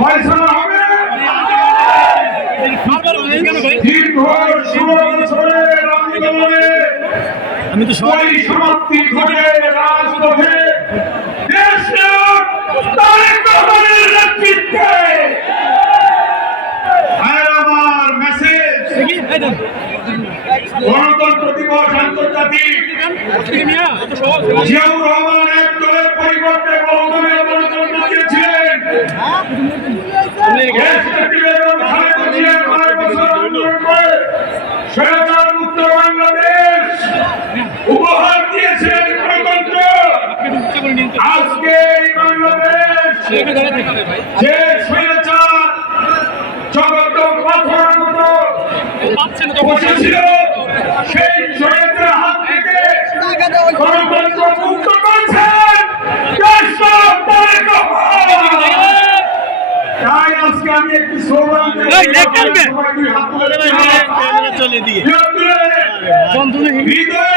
ফয়সালা হবে দীর্ঘ 16 বছরের আন্দোলনে পরিসমাপ্তি ঘটে রাজপথে দেশের তারেক রহমানের নেতৃত্বে। আমার মেসেজ, গণতন্ত্র দিবস আন্তর্জাতিক, জিয়াউর রহমান এক দলের পরিবর্তে বহুদলীয় গণতন্ত্র দিয়েছিলেন। স্বৈরাচার মুক্ত বাংলাদেশ উপহার দিয়েছিলেন গণতন্ত্র। আজকে এই বাংলাদেশ যে স্বৈরাচার জগৎ পাথরের মতো বসেছিল, সেই স্বৈরাচারের হাত থেকে গণতন্ত্র মুক্ত করেছেন তাই আজকে আমি একটি স্লোগান চলে দিয়ে হৃদয়